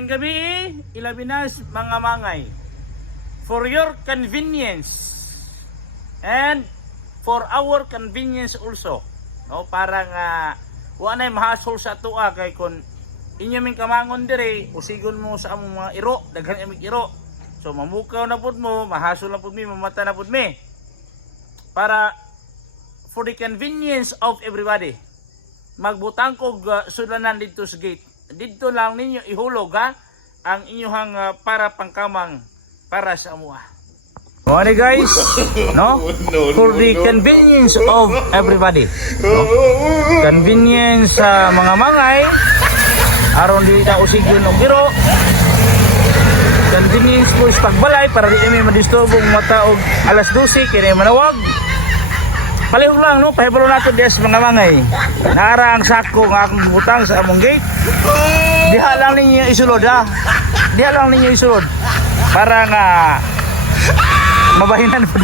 Maayong gabi, ilabinas mga mangay. For your convenience and for our convenience also. No, parang wa nay mahasol sa atoa kay kun inyo ming kamangon dire, usigon mo sa among mga iro, daghan aming iro. So mamukaw na pud mo, mahasol na pud mi, mamata na pud mi. Para for the convenience of everybody. Magbutang kog sudanan dito sa gate. Dito lang ninyo ihulog ang inyong para pangkamang para sa amuha. Okay guys, no? For the convenience of everybody. No? Convenience sa mga mangay, aron di na usigyon og biro. Convenience po sa pagbalay para di may madisturbong mata og alas 12 kini manawag. Palihog lang, no? Pahibalo nato des mga mangay. Naara ang sako nga akong butang sa among gate. Diha lang ninyo isulod, Diha lang ninyo isulod. Para nga mabahinan po